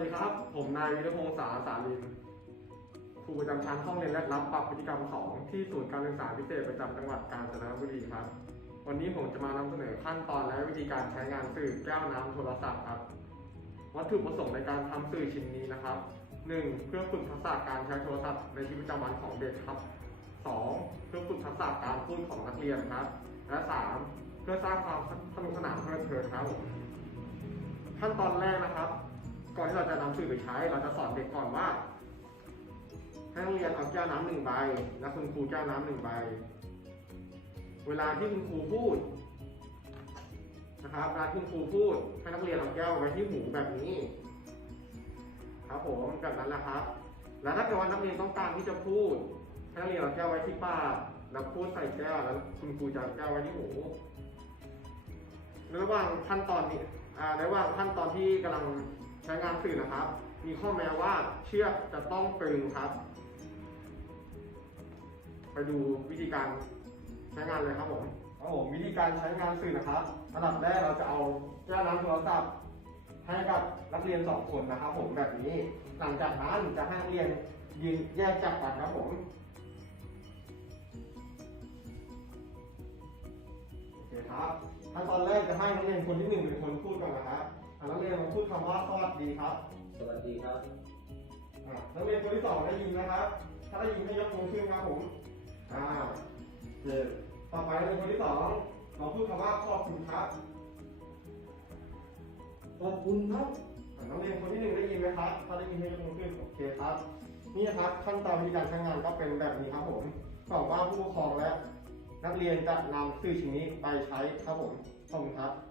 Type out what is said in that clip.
วิรพงษาสาลินครูประจำชั้นห้องเรียนและรับปรับพฤติกรรมของที่ศูนย์การศึกษาพิเศษประจำจังหวัดกาญจนบุรีครับ วันนี้ผมจะมานำเสนอขั้นตอนและวิธีการใช้งานสื่อแก้วน้ำโทรศัพท์ครับ วัตถุประสงค์ในการทำสื่อชิ้นนี้นะครับ 1. เพื่อฝึกทักษะการใช้โทรศัพท์ในชีวิตประจำวันของเด็กครับ 2. เพื่อฝึกทักษะการพูดของนักเรียนครับ และ 3. เพื่อสร้างความสนุกสนานเพลิดเพลินครับ ขั้นตอนแรกนะครับ ก่อนที่เราจะนำสื่อไปใช้ เราจะสอนเด็กก่อนว่าให้นักเรียนเอาแก้วน้ำหนึ่งใบ และคุณครูแก้วน้ำหนึ่งใบ เวลาที่คุณครูพูดนะครับเวลาที่คุณครูพูดให้นักเรียนเอาแก้วไว้ที่หูแบบนี้ ครับผมแบบนั้นแหละครับ แล้วถ้าเกิดว่านักเรียนต้องการที่จะพูดให้นักเรียนเอาแก้วไว้ที่ปากแล้วพูดใส่แก้วแล้วคุณครูจะเอาแก้วไว้ที่หูในระหว่างขั้นตอนนี้อ่ในระหว่างขั้นตอนที่กำลัง ช้งานสื่อนะครับ มีข้อแม้ว่าเชือกจะต้องตรึงครับ ไปดูวิธีการใช้งานเลยครับผมครับผมวิธีการใช้งานสื่อนะครับอันดับแรกเราจะเอาแก้วน้ำโทรศัพท์ให้กับนักเรียนสองคนนะครับ ผมแบบนี้ หลังจากนั้นจะให้นักเรียนยืนแยกจากกันครับผมโอเคครับขั้นตอนแรกจะให้นักเรียนคนที่หนึ่งเป็นคนพูดก่อนนะครับ อะนักเรียนลองพูดคำว่าสวัสดีครับสวัสดีครับ อะนักเรียนคนที่สองได้ยินนะครับ ถ้าได้ยินให้ยกมือขึ้นครับผมอ่าเจ็ดต่อไปนักเรียนคนที่สองลองพูดคำว่าขอบคุณครับขอบคุณครับอะนักเรียนคนที่หนึ่งได้ยินไหมครับ ถ้าได้ยินให้ยกมือขึ้นโอเคครับ นี่นะครับขั้นตอนวิธีการใช้งานก็เป็นแบบนี้ครับผมหวังว่าผู้ปกครองและ นักเรียนจะนำสื่อชิ้นนี้ไปใช้ครับผมขอบคุณครับ